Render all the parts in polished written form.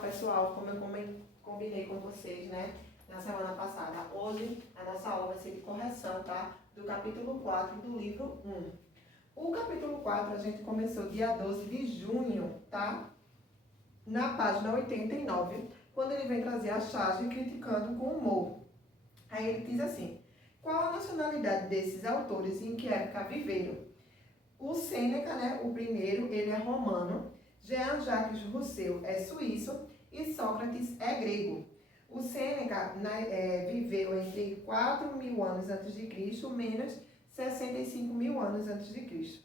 pessoal, como eu combinei com vocês, né, na semana passada. Hoje a nossa aula vai ser de correção, tá? Do capítulo 4 do livro 1. O capítulo 4 a gente começou dia 12 de junho, tá? Na página 89, quando ele vem trazer a charge criticando com humor. Aí ele diz assim: qual a nacionalidade desses autores e em que época viveram? O Sêneca, né, o primeiro, ele é romano. Jean-Jacques Rousseau é suíço e Sócrates é grego. O Sêneca viveu entre 4.000 anos antes de Cristo menos 65.000 anos antes de Cristo.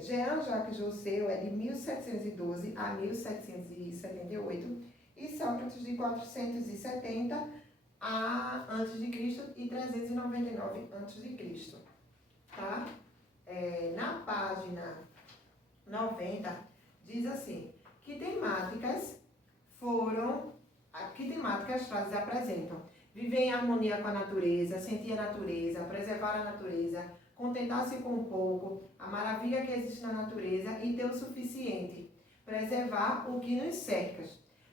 Jean-Jacques Rousseau é de 1712 a 1778 e Sócrates de 470 a antes de Cristo e 399 antes de Cristo, tá? Na página 90 diz assim: que temáticas as frases apresentam? Viver em harmonia com a natureza, sentir a natureza, preservar a natureza, contentar-se com um pouco, a maravilha que existe na natureza e ter o suficiente, preservar o que nos cerca.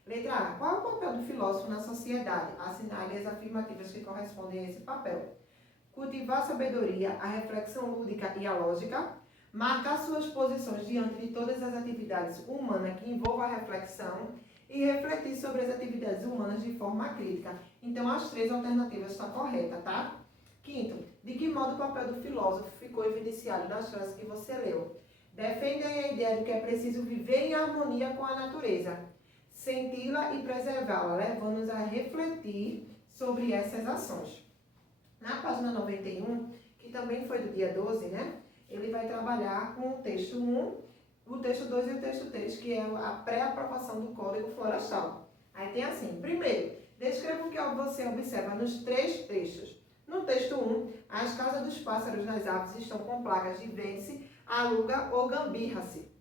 Letra A. Qual é o papel do filósofo na sociedade? Assinale as afirmativas que correspondem a esse papel. Cultivar a sabedoria, a reflexão lúdica e a lógica, marcar suas posições diante de todas as atividades humanas que envolvam a reflexão e refletir sobre as atividades humanas de forma crítica. Então, as três alternativas estão corretas, tá? Quinto, de que modo o papel do filósofo ficou evidenciado nas frases que você leu? Defendem a ideia de que é preciso viver em harmonia com a natureza, senti-la e preservá-la, levando-nos a refletir sobre essas ações. Na página 91, que também foi do dia 12, né? Ele vai trabalhar com o texto 1, o texto 2 e o texto 3, que é a pré-aprovação do Código Florestal. Aí tem assim: primeiro, descreva o que você observa nos três textos. No texto 1, as casas dos pássaros nas árvores estão com placas de vende-se, aluga ou gambirra-se.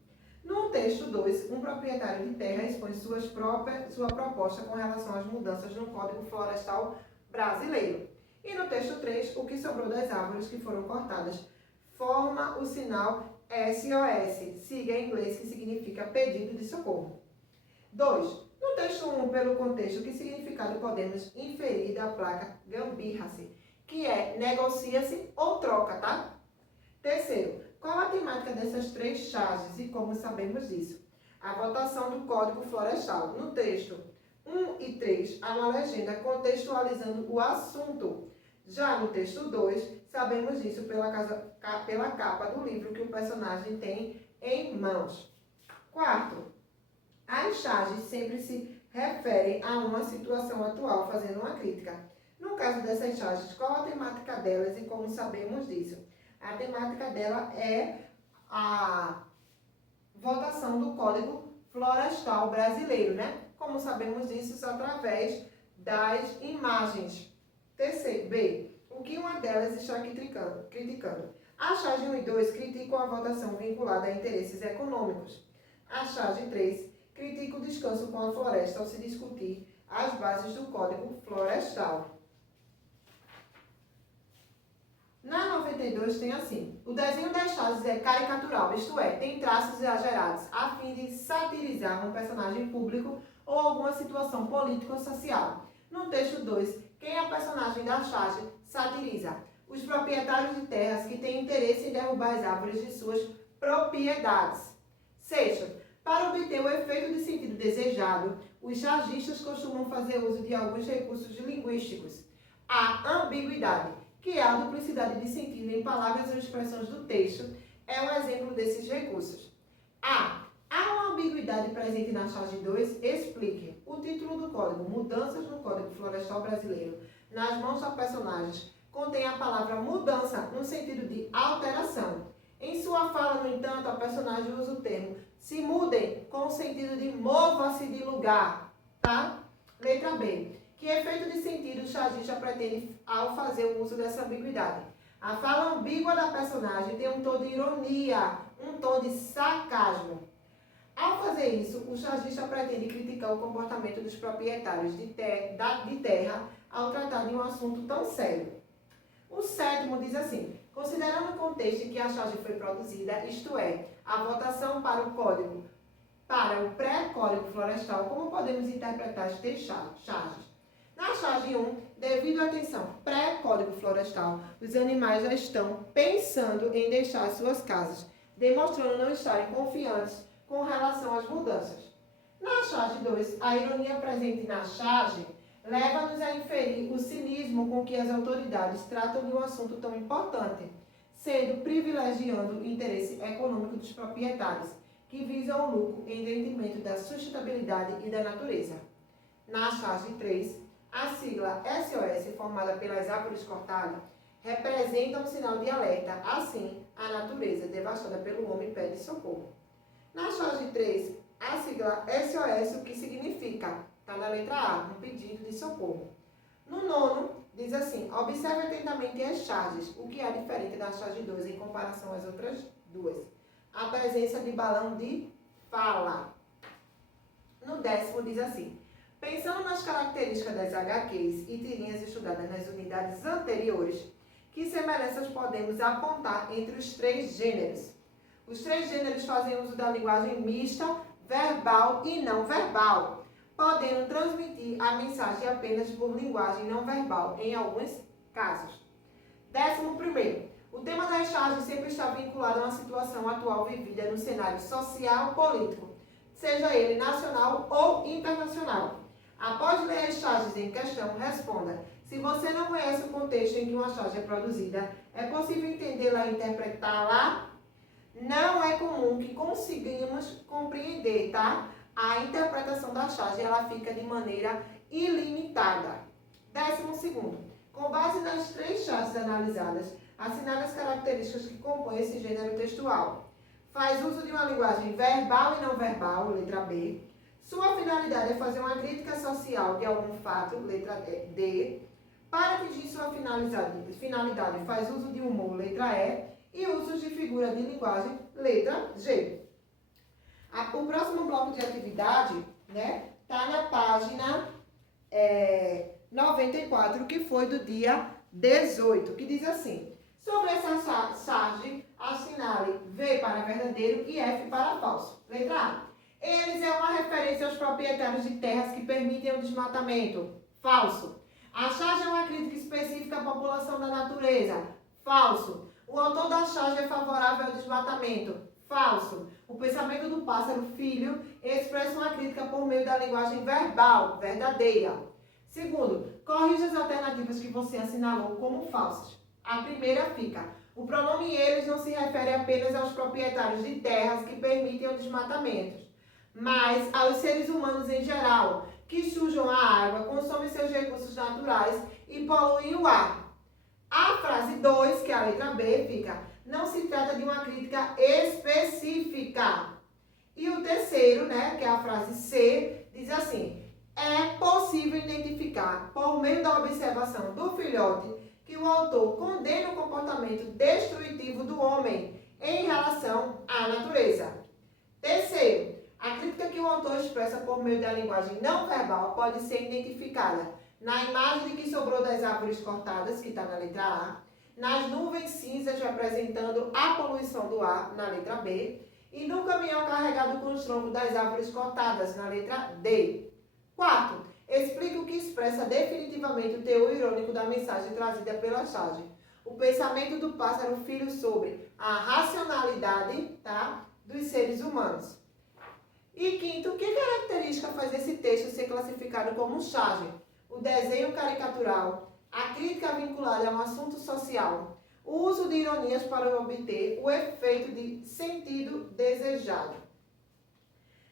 No texto 2, um proprietário de terra expõe sua proposta com relação às mudanças no Código Florestal brasileiro. E no texto 3, o que sobrou das árvores que foram cortadas forma o sinal SOS, sigla em inglês que significa pedido de socorro. 2. No texto 1, pelo contexto, que significado podemos inferir da placa gambirra-se, que é negocia-se ou troca, tá? Terceiro, qual a temática dessas três charges e como sabemos disso? A votação do Código Florestal. No texto 1 e 3, há uma legenda contextualizando o assunto. Já no texto 2, sabemos disso pela capa do livro que o personagem tem em mãos. Quarto, as charges sempre se referem a uma situação atual, fazendo uma crítica. No caso dessas charges, qual a temática delas e como sabemos disso? A temática dela é a votação do Código Florestal brasileiro, né? Como sabemos disso através das imagens. Terceiro, B. O que uma delas está criticando? A charge 1 e 2 criticam a votação vinculada a interesses econômicos. A charge 3 critica o descanso com a floresta ao se discutir as bases do Código Florestal. Na 92 tem assim: o desenho das charges é caricatural, isto é, tem traços exagerados, a fim de satirizar um personagem público ou alguma situação política ou social. No texto 2, quem é o personagem da charge satiriza? Os proprietários de terras que têm interesse em derrubar as árvores de suas propriedades. Sexto, para obter o efeito de sentido desejado, os chargistas costumam fazer uso de alguns recursos linguísticos. A ambiguidade, que é a duplicidade de sentido em palavras ou expressões do texto, é um exemplo desses recursos. Há uma ambiguidade presente na charge 2? Explique. O título do código, Mudanças no Código Florestal Brasileiro, nas mãos da personagem, contém a palavra mudança no sentido de alteração. Em sua fala, no entanto, a personagem usa o termo se mudem com o sentido de mova-se de lugar, tá? Letra B. Que efeito de sentido o chargista pretende ao fazer o uso dessa ambiguidade? A fala ambígua da personagem tem um tom de ironia, um tom de sarcasmo. Ao fazer isso, o chargista pretende criticar o comportamento dos proprietários de terra ao tratar de um assunto tão sério. O sétimo diz assim: considerando o contexto em que a charge foi produzida, isto é, a votação para o Código Para o pré-código florestal, como podemos interpretar as três charges? Na charge 1, devido à atenção pré-código florestal, os animais já estão pensando em deixar suas casas, demonstrando não estarem confiantes com relação às mudanças. Na charge 2, a ironia presente na charge leva-nos a inferir o cinismo com que as autoridades tratam de um assunto tão importante, sendo privilegiando o interesse econômico dos proprietários, que visam o lucro em detrimento da sustentabilidade e da natureza. Na charge 3, a sigla SOS, formada pelas árvores cortadas, representa um sinal de alerta, assim, a natureza devastada pelo homem pede socorro. Na charge 3, a sigla SOS, o que significa? Está na letra A, um pedido de socorro. No nono, diz assim, observe atentamente as charges, o que é diferente da charge 2 em comparação às outras duas. A presença de balão de fala. No décimo, diz assim, pensando nas características das HQs e tirinhas estudadas nas unidades anteriores, que semelhanças podemos apontar entre os três gêneros? Os três gêneros fazem uso da linguagem mista, verbal e não verbal, podendo transmitir a mensagem apenas por linguagem não verbal, em alguns casos. 11º. O tema das charges sempre está vinculado a uma situação atual vivida no cenário social político, seja ele nacional ou internacional. Após ler as charges em questão, responda. Se você não conhece o contexto em que uma charge é produzida, é possível entendê-la e interpretá-la? Não é comum que consigamos compreender, tá? A interpretação da charge, ela fica de maneira ilimitada. 12º. Com base nas três charges analisadas, assinale as características que compõem esse gênero textual. Faz uso de uma linguagem verbal e não verbal, letra B. Sua finalidade é fazer uma crítica social de algum fato, letra D. Para atingir sua finalidade, faz uso de humor, letra E. E usos de figura de linguagem, letra G. O próximo bloco de atividade, né, tá na página 94, que foi do dia 18, que diz assim, sobre essa charge, assinale V para verdadeiro e F para falso. Letra A. Eles é uma referência aos proprietários de terras que permitem o desmatamento. Falso. A charge é uma crítica específica à população da natureza. Falso. O autor da charge é favorável ao desmatamento. Falso. O pensamento do pássaro filho expressa uma crítica por meio da linguagem verbal. Verdadeira. Segundo, corrija as alternativas que você assinalou como falsas. A primeira fica: o pronome eles não se refere apenas aos proprietários de terras que permitem o desmatamento, mas aos seres humanos em geral, que sujam a água, consomem seus recursos naturais e poluem o ar. A frase 2, que é a letra B, fica: não se trata de uma crítica específica. E o terceiro, né, que é a frase C, diz assim: é possível identificar, por meio da observação do filhote, que o autor condena o comportamento destrutivo do homem em relação à natureza. Terceiro, a crítica que o autor expressa por meio da linguagem não verbal pode ser identificada na imagem de que sobrou das árvores cortadas, que está na letra A, nas nuvens cinzas representando a poluição do ar, na letra B, e no caminhão carregado com os troncos das árvores cortadas, na letra D. Quarto, explique o que expressa definitivamente o teor irônico da mensagem trazida pela charge. O pensamento do pássaro filho sobre a racionalidade, tá, dos seres humanos. E quinto, que característica faz esse texto ser classificado como charge? O desenho caricatural, a crítica vinculada a um assunto social, o uso de ironias para obter o efeito de sentido desejado.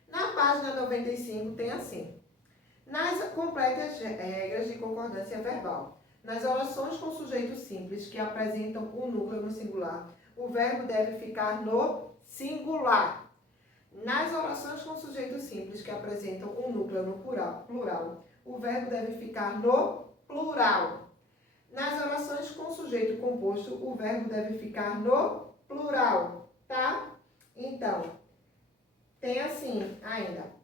Na página 95 tem assim: nas completas regras de concordância verbal, nas orações com sujeito simples que apresentam o núcleo no singular, o verbo deve ficar no singular. Nas orações com sujeito simples que apresentam o núcleo no plural, o verbo deve ficar no plural. Nas orações com sujeito composto, o verbo deve ficar no plural, tá? Então, tem assim ainda.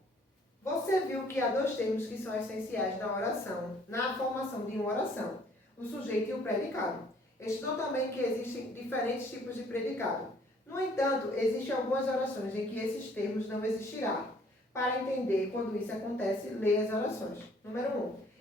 Você viu que há dois termos que são essenciais na oração, na formação de uma oração, o sujeito e o predicado. Estudou também que existem diferentes tipos de predicado. No entanto, existem algumas orações em que esses termos não existirão. Para entender quando isso acontece, leia as orações. Número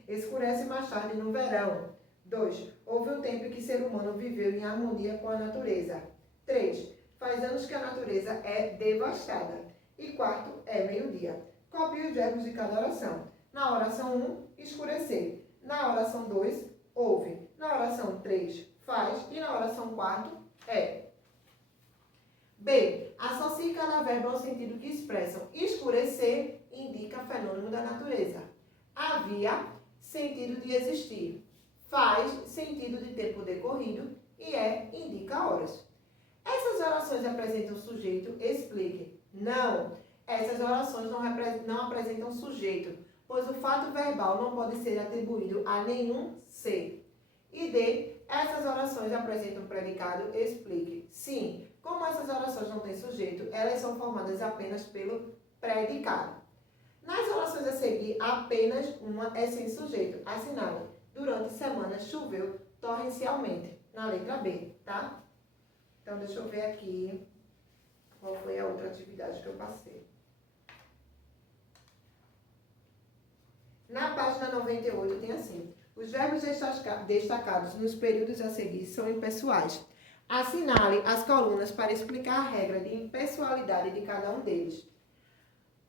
1. Escurece mais tarde no verão. 2. Houve um tempo em que o ser humano viveu em harmonia com a natureza. 3. Faz anos que a natureza é devastada. E 4. É meio-dia. Copie os verbos de cada oração. Na oração 1, escurecer. Na oração 2, houve. Na oração 3, faz. E na oração 4, é. B. Associe cada verbo ao sentido que expressam. Escurecer indica fenômeno da natureza. Havia, sentido de existir. Faz, sentido de tempo decorrido. E é, indica horas. Essas orações apresentam sujeito? Explique. Não. Essas orações não apresentam sujeito, pois o fato verbal não pode ser atribuído a nenhum ser. E D. Essas orações apresentam predicado? Explique. Sim. Como essas orações não têm sujeito, elas são formadas apenas pelo predicado. Nas orações a seguir, apenas uma é sem sujeito. Assinale. Durante semanas choveu torrencialmente. Na letra B, tá? Então, deixa eu ver aqui qual foi a outra atividade que eu passei. Na página 98 tem assim: os verbos destacados nos períodos a seguir são impessoais. Assinale as colunas para explicar a regra de impessoalidade de cada um deles.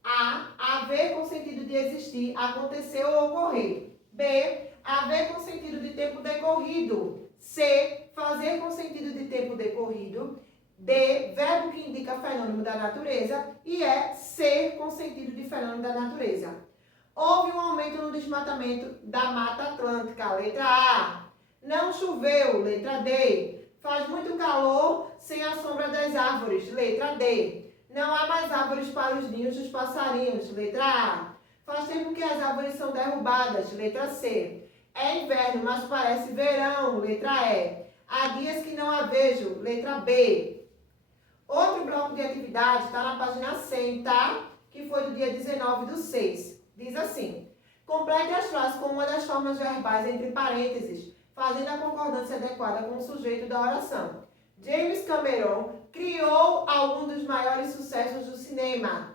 A. Haver com sentido de existir, acontecer ou ocorrer. B. Haver com sentido de tempo decorrido. C. Fazer com sentido de tempo decorrido. D. Verbo que indica fenômeno da natureza. E E. Ser com sentido de fenômeno da natureza. Houve um aumento no desmatamento da Mata Atlântica. Letra A. Não choveu. Letra D. Faz muito calor sem a sombra das árvores. Letra D. Não há mais árvores para os ninhos dos passarinhos. Letra A. Faz tempo que as árvores são derrubadas. Letra C. É inverno, mas parece verão. Letra E. Há dias que não a vejo. Letra B. Outro bloco de atividade está na página 100, tá? Que foi do dia 19/6. Diz assim: complete as frases com uma das formas verbais entre parênteses, fazendo a concordância adequada com o sujeito da oração. James Cameron criou alguns dos maiores sucessos do cinema.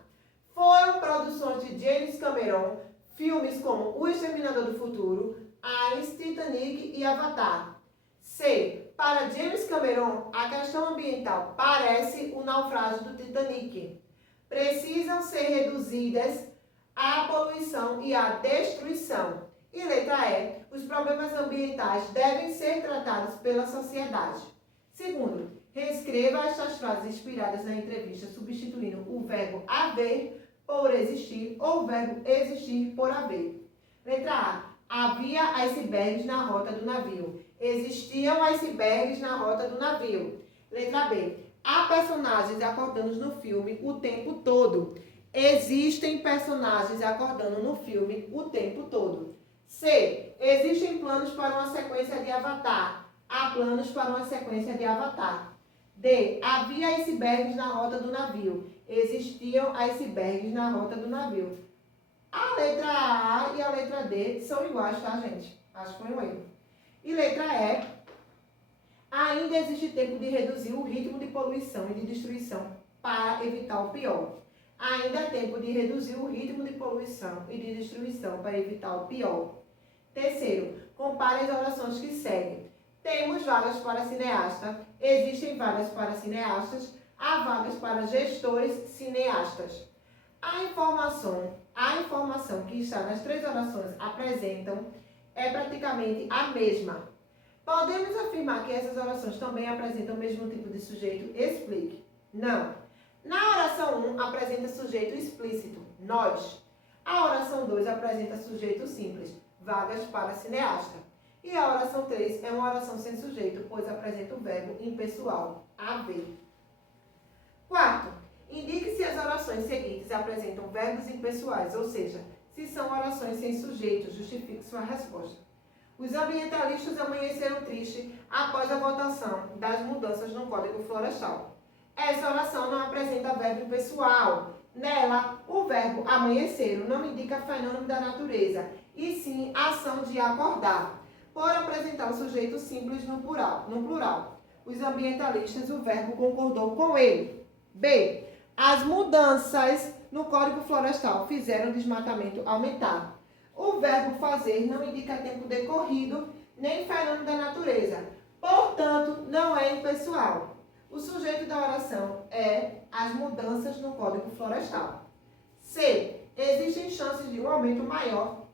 Foram produções de James Cameron filmes como O Exterminador do Futuro, Alice, Titanic e Avatar. C. Para James Cameron, a questão ambiental parece o naufrágio do Titanic. Precisam ser reduzidas a poluição e a destruição. E letra E. Os problemas ambientais devem ser tratados pela sociedade. Segundo, reescreva estas frases inspiradas na entrevista, substituindo o verbo haver por existir ou o verbo existir por haver. Letra A. Havia icebergs na rota do navio. Existiam icebergs na rota do navio. Letra B. Há personagens acordando no filme o tempo todo. Existem personagens acordando no filme o tempo todo. C. Existem planos para uma sequência de Avatar. Há planos para uma sequência de Avatar. D. Havia icebergs na rota do navio. Existiam icebergs na rota do navio. A letra A e a letra D são iguais, tá, gente? Acho que foi um erro. E letra E. Ainda existe tempo de reduzir o ritmo de poluição e de destruição para evitar o pior. Ainda há tempo de reduzir o ritmo de poluição e de destruição para evitar o pior. Terceiro, compare as orações que seguem. Temos vagas para cineasta, existem vagas para cineastas, há vagas para gestores cineastas. A informação que está nas três orações apresentam é praticamente a mesma. Podemos afirmar que essas orações também apresentam o mesmo tipo de sujeito? Explique. Não. Na oração 1 apresenta sujeito explícito, nós. A oração 2 apresenta sujeito simples, vagas para cineasta. E a oração 3 é uma oração sem sujeito, pois apresenta o verbo impessoal, haver. Quarto, indique se as orações seguintes apresentam verbos impessoais, ou seja, se são orações sem sujeito, justifique sua resposta. Os ambientalistas amanheceram tristes após a votação das mudanças no Código Florestal. Essa oração não apresenta verbo impessoal. Nela, o verbo amanheceram não indica fenômeno da natureza, e sim ação de acordar, por apresentar o sujeito simples no plural. Os ambientalistas, o verbo concordou com ele. B. As mudanças no Código Florestal fizeram o desmatamento aumentar. O verbo fazer não indica tempo decorrido, nem fenômeno da natureza. Portanto, não é impessoal. O sujeito da oração é as mudanças no Código Florestal. C. Existem chances de um aumento maior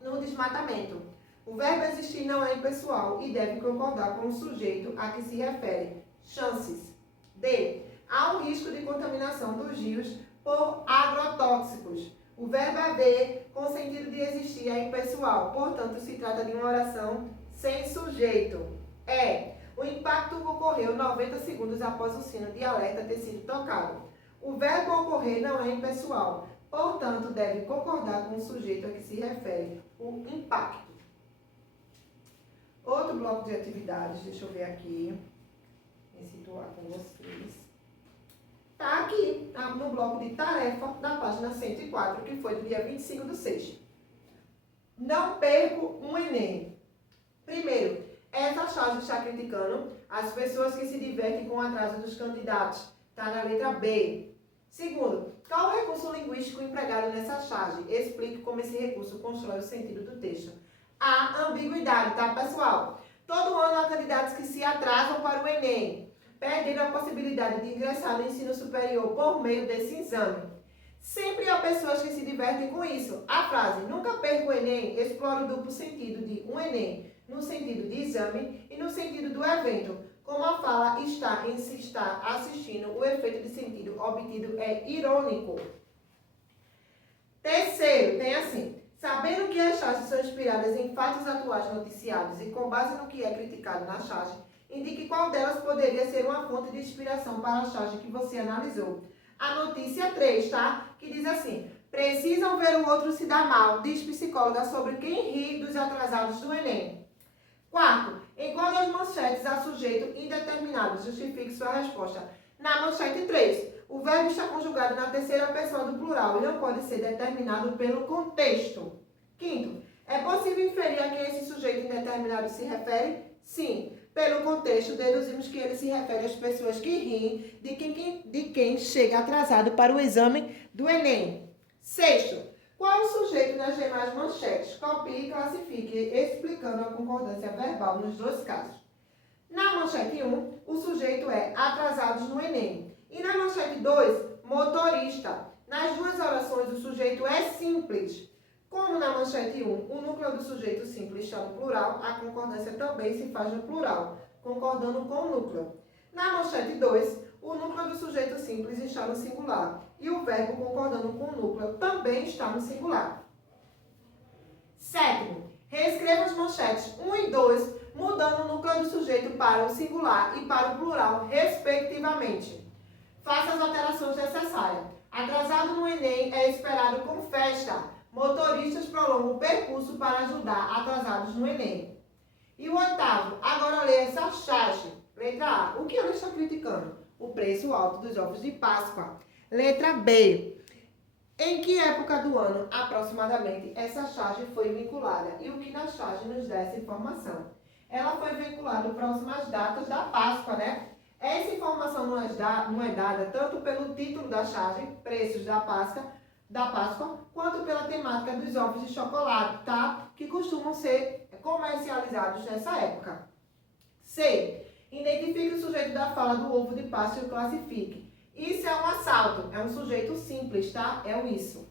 no desmatamento. O verbo existir não é impessoal e deve concordar com o sujeito a que se refere. Chances. D. Há um risco de contaminação dos rios por agrotóxicos. O verbo haver, com o sentido de existir, é impessoal. Portanto, se trata de uma oração sem sujeito. E. O impacto ocorreu 90 segundos após o sino de alerta ter sido tocado. O verbo ocorrer não é impessoal. Portanto, deve concordar com o sujeito a que se refere. O impacto. Outro bloco de atividades, deixa eu ver aqui, me situar com vocês. Está aqui, no bloco de tarefa da página 104, que foi do dia 25/6. Não perco um Enem. Primeiro, essa charge está criticando as pessoas que se divertem com o atraso dos candidatos. Está na letra B. Segundo, qual o recurso linguístico empregado nessa charge? Explique como esse recurso constrói o sentido do texto. A ambiguidade, tá, pessoal? Todo ano há candidatos que se atrasam para o Enem, perdendo a possibilidade de ingressar no ensino superior por meio desse exame. Sempre há pessoas que se divertem com isso. A frase nunca perca o Enem explora o duplo sentido de um Enem no sentido de exame e no sentido do evento. Como a fala está em se estar assistindo, o efeito de sentido obtido é irônico. Terceiro, tem assim. Sabendo que as charges são inspiradas em fatos atuais noticiados e com base no que é criticado na charge, indique qual delas poderia ser uma fonte de inspiração para a charge que você analisou. A notícia 3, tá? Que diz assim: precisam ver o outro se dar mal, diz psicóloga sobre quem ri dos atrasados do Enem. Quarto, enquanto as manchetes a sujeito indeterminado, justifique sua resposta. Na manchete 3, o verbo está conjugado na terceira pessoa do plural e não pode ser determinado pelo contexto. Quinto, é possível inferir a quem esse sujeito indeterminado se refere? Sim. Pelo contexto, deduzimos que ele se refere às pessoas que riem de quem chega atrasado para o exame do Enem. Sexto, qual o sujeito nas demais manchetes? Copie e classifique, explicando a concordância verbal nos dois casos. Na manchete 1, o sujeito é atrasados no Enem. E na manchete 2, motorista. Nas duas orações, o sujeito é simples. Como na manchete 1, o núcleo do sujeito simples está no plural, a concordância também se faz no plural, concordando com o núcleo. Na manchete 2, o núcleo do sujeito simples está no singular e o verbo concordando com o núcleo também está no singular. Sétimo, reescreva as manchetes 1 e 2, mudando o núcleo do sujeito para o singular e para o plural, respectivamente. Faça as alterações necessárias. Atrasado no Enem é esperado com festa. Motoristas prolongam o percurso para ajudar atrasados no Enem. E o oitavo, agora lê essa charge. Letra A, o que ela está criticando? O preço alto dos ovos de Páscoa. Letra B, em que época do ano, aproximadamente, essa charge foi vinculada? E o que na charge nos dá essa informação? Ela foi vinculada próximas datas da Páscoa, né? Essa informação não é dada tanto pelo título da charge, preços da Páscoa, quanto pela temática dos ovos de chocolate, tá? Que costumam ser comercializados nessa época. C. Identifique o sujeito da fala do ovo de Páscoa e o classifique. Isso é um assalto, é um sujeito simples, tá? É o isso.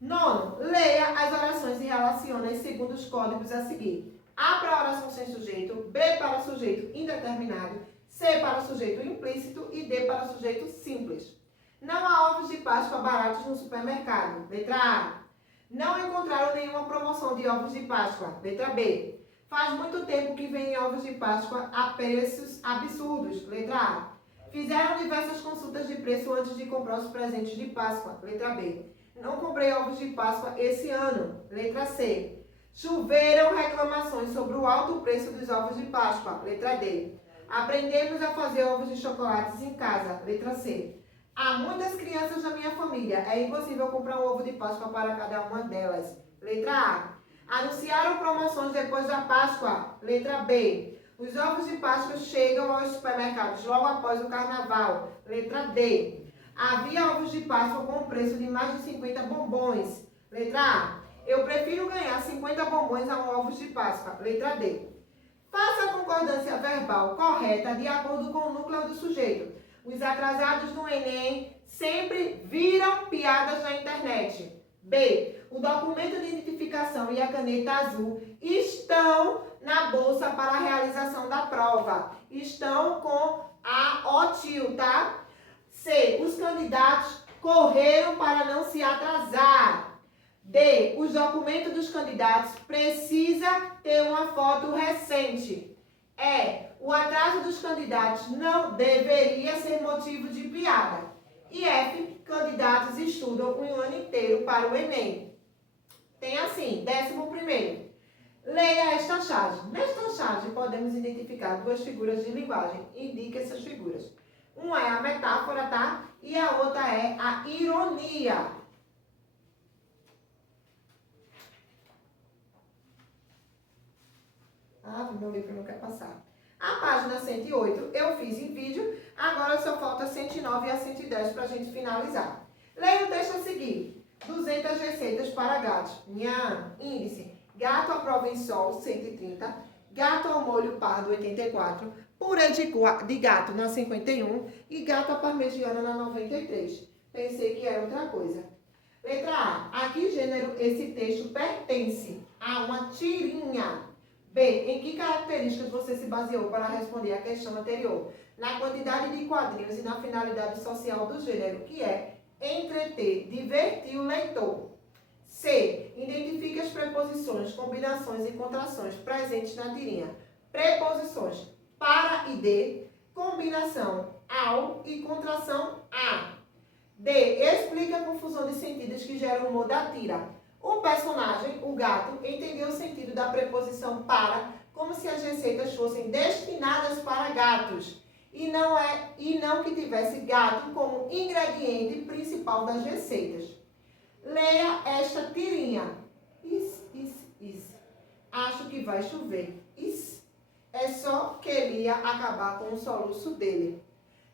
Nono, leia as orações e relacione segundo os códigos a seguir. A para oração sem sujeito, B para sujeito indeterminado, C para sujeito implícito e D para sujeito simples. Não há ovos de Páscoa baratos no supermercado. Letra A. Não encontraram nenhuma promoção de ovos de Páscoa. Letra B. Faz muito tempo que vendem ovos de Páscoa a preços absurdos. Letra A. Fizeram diversas consultas de preço antes de comprar os presentes de Páscoa. Letra B. Não comprei ovos de Páscoa esse ano. Letra C. Choveram reclamações sobre o alto preço dos ovos de Páscoa. Letra D. Aprendemos a fazer ovos de chocolates em casa. Letra C. Há muitas crianças na minha família. É impossível comprar um ovo de Páscoa para cada uma delas. Letra A. Anunciaram promoções depois da Páscoa. Letra B. Os ovos de Páscoa chegam aos supermercados logo após o carnaval. Letra D. Havia ovos de Páscoa com o preço de mais de 50 bombons. Letra A. Eu prefiro ganhar 50 bombons a um ovos de Páscoa. Letra D. Faça a concordância verbal correta de acordo com o núcleo do sujeito. Os atrasados no Enem sempre viram piadas na internet. B. O documento de identificação e a caneta azul estão na bolsa para a realização da prova. Estão com a OTIL, tá? C. Os candidatos correram para não se atrasar. D. Os documentos dos candidatos precisam ter uma foto recente. E. O atraso dos candidatos não deveria ser motivo de piada. E F. Candidatos estudam um ano inteiro para o Enem. Tem assim, 11º. Leia esta charge. Nesta charge podemos identificar duas figuras de linguagem. Indique essas figuras. Uma é a metáfora, tá? E a outra é a ironia. Meu livro não quer passar. A página 108 eu fiz em vídeo, agora só falta 109 e a 110 para a gente finalizar. Leia o texto a seguir. 200 receitas para gatos. Nham, índice. Gato à prova em sol, 130. Gato ao molho pardo, 84. Purê de gato, na 51. E gato à parmegiana, na 93. Pensei que era outra coisa. Letra A. A que gênero esse texto pertence? A uma tirinha. B. Em que características você se baseou para responder a questão anterior? Na quantidade de quadrinhos e na finalidade social do gênero, que é entreter, divertir o leitor. C. Identifique as preposições, combinações e contrações presentes na tirinha. Preposições para e de, combinação ao e contração a. D. Explique a confusão de sentidos que gera o humor da tira. O personagem, o gato, entendeu o sentido da preposição para como se as receitas fossem destinadas para gatos e não que tivesse gato como ingrediente principal das receitas. Leia esta tirinha. Acho que vai chover. É só queria acabar com o soluço dele.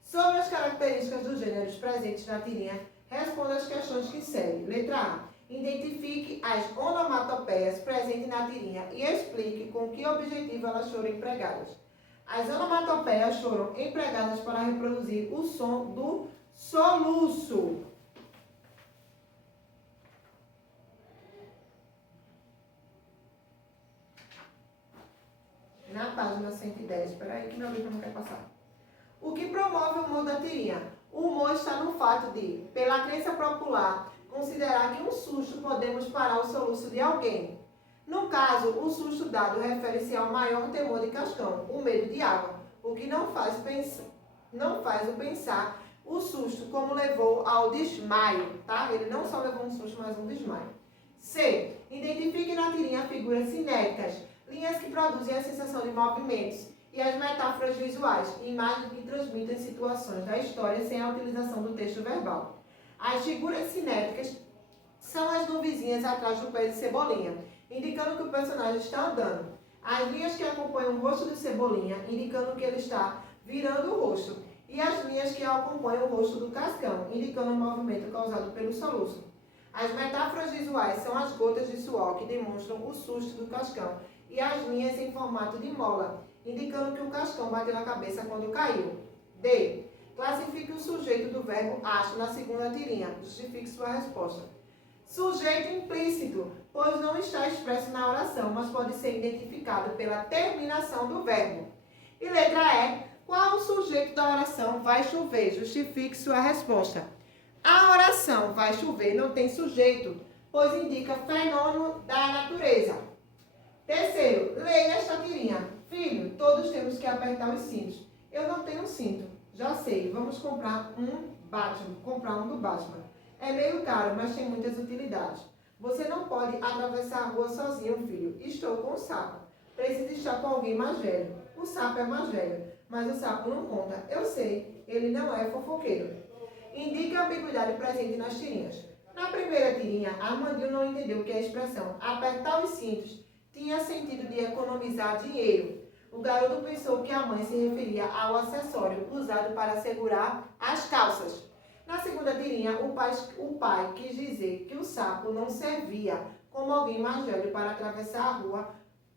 Sobre as características dos gêneros presentes na tirinha, responda as questões que seguem. Letra A. Identifique as onomatopeias presentes na tirinha e explique com que objetivo elas foram empregadas. As onomatopeias foram empregadas para reproduzir o som do soluço. Na página 110, espera aí que meu livro não quer passar. O que promove o humor da tirinha? O humor está no fato de, pela crença popular, considerar que um susto podemos parar o soluço de alguém. No caso, o susto dado refere-se ao maior temor de Cascão, o medo de água, o que não faz o pensar o susto como levou ao desmaio, tá? Ele não só levou um susto, mas um desmaio. C. Identifique na tirinha figuras cinéticas, linhas que produzem a sensação de movimentos, e as metáforas visuais, imagens que transmitem situações da história sem a utilização do texto verbal. As figuras cinéticas são as nuvenzinhas atrás do pé de Cebolinha, indicando que o personagem está andando. As linhas que acompanham o rosto de Cebolinha, indicando que ele está virando o rosto. E as linhas que acompanham o rosto do Cascão, indicando o movimento causado pelo soluço. As metáforas visuais são as gotas de suor que demonstram o susto do Cascão e as linhas em formato de mola, indicando que o Cascão bateu a cabeça quando caiu. D. Classifique o sujeito do verbo acho na segunda tirinha. Justifique sua resposta. Sujeito implícito, pois não está expresso na oração, mas pode ser identificado pela terminação do verbo. E letra E. Qual o sujeito da oração vai chover? Justifique sua resposta. A oração vai chover não tem sujeito, pois indica fenômeno da natureza. Terceiro, leia esta tirinha. Filho, todos temos que apertar os cintos. Eu não tenho cinto. Já sei, vamos comprar um do Batman. É meio caro, mas tem muitas utilidades. Você não pode atravessar a rua sozinho, filho. Estou com o sapo. Preciso estar com alguém mais velho. O sapo é mais velho, mas o sapo não conta. Eu sei, ele não é fofoqueiro. Indica a ambiguidade presente nas tirinhas. Na primeira tirinha, Armandinho não entendeu que a expressão apertar os cintos tinha sentido de economizar dinheiro. O garoto pensou que a mãe se referia ao acessório usado para segurar as calças. Na segunda tirinha, o pai quis dizer que o sapo não servia como alguém mais velho para atravessar a rua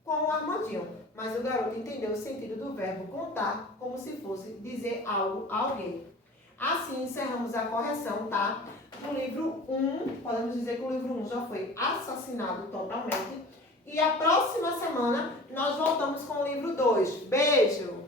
com o Armandinho, mas o garoto entendeu o sentido do verbo contar como se fosse dizer algo a alguém. Assim encerramos a correção, tá? No livro 1, podemos dizer que o livro 1 já foi assassinado totalmente. E a próxima semana nós voltamos com o livro 2. Beijo!